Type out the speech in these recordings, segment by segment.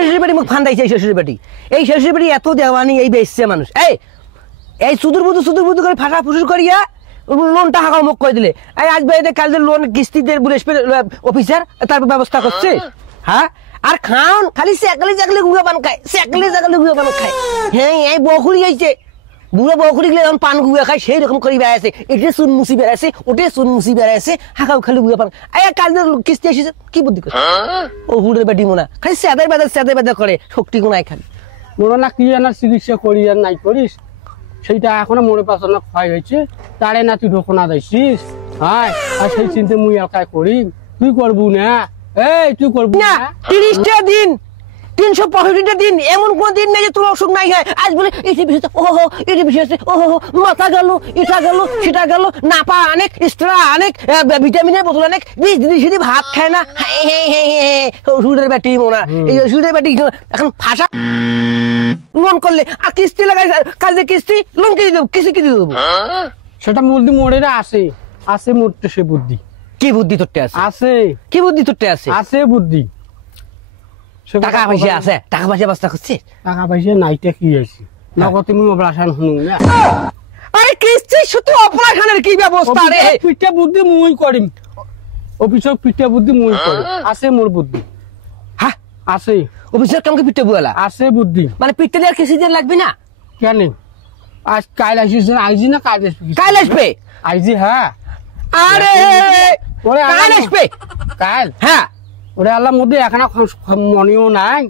শ্বশুর বাড়ি মুখ ফান্দাইছে এই শ্বশুর বাড়ি, এই শ্বশুর বাড়ি এত দেওয়ানি এই বেচছে মানুষ। এই সুদূর বুধু করে ফাঁসা ফুসুর করিয়া লোনটা হাঁকা মুখ করে দিলে, এই আজ বাইরে কাল লোন কিস্তিদের অফিসার তারপর ব্যবস্থা করছে। হ্যাঁ আর খাওন খালি চাকলি গুয়া পান খায়, চাকলি গুয়া পান খায়। হ্যাঁ এই বকুড়ি আইছে, বুড়ো বকুড়ি গেলে যখন পান গুয়া খায় সেই রকম করে বেড়াইছে, এটা চুন মুসি বেড়াইছে, ওটে চুন মুসি বেড়াইছে, হাঁকাও খালি গুয়া পান। কাল কিস্তি এসেছে কি বুদ্ধি করে ও হুড়ের বেটি মোনা, খালি স্যাদের বেদা করে, শক্তি কোনায় খালি মোনা না কি আর চিকিৎসা করি আর নাই করিস, সেইটা এখনো মনে পাচ্ছ না ক্ষয় হয়েছে, তারে না তুই ঢোকনা দিছিস। হ্যাঁ আর সেই চিন্তা মুই এলাকায় করি, তুই করবো না? তুই করবো না? 30টা দিন 365টা দিন এমন কোন দিন নেই যে তোর অসুখ নাই হয়। আজ বলে এটি বিষয় ওহো, এটি বিষয় আছে ওহো, মাথা গেল, এটা গেল, সেটা গেল, নাপা অনেক, স্ট্রা অনেক, ভিটামিনের বোতল অনেক, দিদি ভাত খায় না। ওষুধের ব্যাটি মোনা, এই ওষুধের ব্যাটি এখন ফাঁসা লোন করলে আর কিস্তি লাগাই, কাজে কিস্তি লোন কিনে দেবো, কিস্তি কিনে দেবো। সেটা মুরদি মোড়ের আছে মোটে সে বুদ্ধি। কি বুদ্ধি তোরতে আছে? কি বুদ্ধি তোরতে আছে? বুদ্ধি টাকা পয়সা আছে, টাকা পয়সা ব্যবস্থা করছিস? টাকা পয়সা নাইটা কি আছে নগদ তুমি অপারেশন শুনুন না। আরে কিস্তি শুধু অপারেশনের কি ব্যবস্থা রে? পিঠা বুদ্ধি মুই করিম, অফিসের পিঠা বুদ্ধি মুই করিম, আছে মোর বুদ্ধি। হ্যাঁ আছে অফিসের কামকে পিঠা বুয়ালা আছে বুদ্ধি, মানে পিঠা দেওয়ার কিস্তি দেওয়ার লাগবে না কেন? আজ কাল আসিস না, আইজি না কাল আসবি? কাল আসবে আইজি। হ্যাঁ আরে কাল আসবে কাল। হ্যাঁ ওরে আল্লাহ মধ্যে এখানে মনেও নাই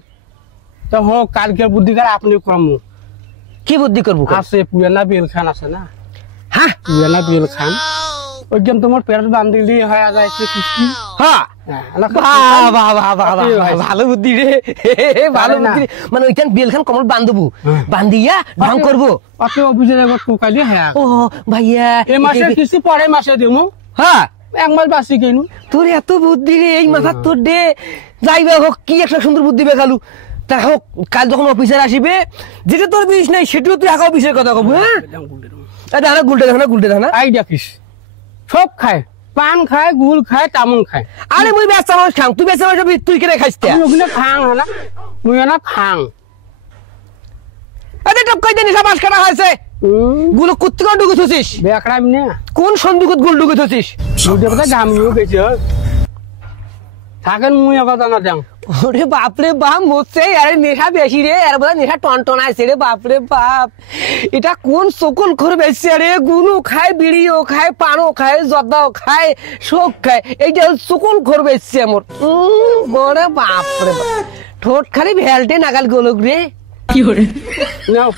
তো হোক, কালকের বুদ্ধি করে আপনি কর্ম। কি বুদ্ধি করবো? আছে পুরানা বেল খান আছে না? হ্যাঁ পুরানা বেল খান ওইখান তোমার পেট বান্ধিলি হয়ে যাচ্ছে কিস্তি। হ্যাঁ ভালো বুদ্ধি রে, ভালো বুদ্ধি। মানে ওইখান বেলখান কমল বান্ধবু, বান্ধিয়া ঢং করবো। অফিসে টোকাইলি। হ্যাঁ ও ভাইয়া এই মাসের কিস্তি পরে মাসে দেবো। হ্যাঁ এক মাস বাসি কেন? তোর এত বুদ্ধি রে এই মাথা তোর দে। যাইবে হোক, কি একটা সুন্দর বুদ্ধি বেখালু। তা হোক কাল যখন অফিসার আসিবে, যেটা তোর বিষ নাই সেটাও তুই একা অফিসের কথা কব। হ্যাঁ দেখো গুলটে দেখো না আই দেখিস সব খায়, পান খায়, গুল খায়, তামুন খায়। আরে মুই ব্যস্ত মানুষ খাং, তুই ব্যস্ত মানুষ তুই কেন খাইস? ওখানে খাং না মুই না খাং। আরে টপকাই দে নিশা বাস কাটা হয়েছে। গুলো কুত্তি কোন ঢুকেছিস? বেকরাম না কোন সন্দুকত গুল ঢুকেছিস? গামিও গেছে থাকেন মুই কথা না দেন। ওরে বাপরে বাপ মরছে। আরে নেশা বেশি রে, আর বোধ নেশা টন আছে রে। বাপরে বাপ এটা কোন সকল ঘর বেশছে রে? গুলু খায়, বিড়িও খায়, পানও খায়, জর্দাও খায়, শোক খায়। এইটা সকল ঘর বেশছে আমার। বড় বাপরে বাপ ঠোঁট খালি ভেলটে নাগাল গোলক রে। কি করে নাও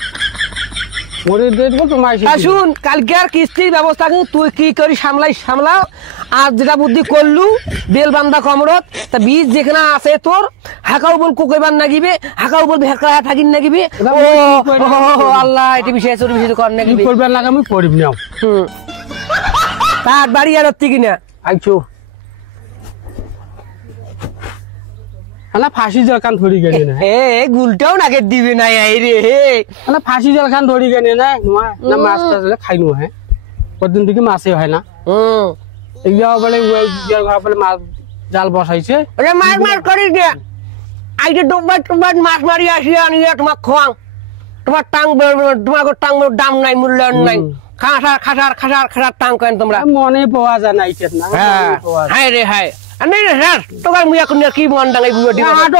শুন, কালকে আর কিস্তির ব্যবস্থা তুই কি করি সামলাও। আর যেটা বুদ্ধি করলু বেল বান্ধা কমরত, তা বীজ যেখানে আছে তোর হাঁকাও বল কোকইবার নাগিবে, হাঁকাও বল ভেকড়া থাকিন নাগিবে। ও আল্লাহ এটি বিষয় কর নাগিবে করবার লাগে আমি করিব নাও। তার বাড়ি আর কিনা আইছো না ফাঁসি জল খান ধরি গেলে না? গুলটাও নাকে দিবে না রে। ফাঁসি জল খান ধরি গেলে না না মাছ খাই নো। হ্যাঁ কদিন থেকে মাছে হয় না। বলে বলে মাছ জাল বসাইছে, মাছ করি গে আইতে ডোবার মাছ মারি আসি আনিয়া তোমার খোয়াং। তোমার টাং দাম নাই, মূল্যায়ন নাই। খাসার খাসার খাসার খাসার টাং করেন তোমরা। মনে পাওয়া যায় না। হায় রে হায় তোকার মুই এখন কি মন ডাঙাই বুয়া দিব।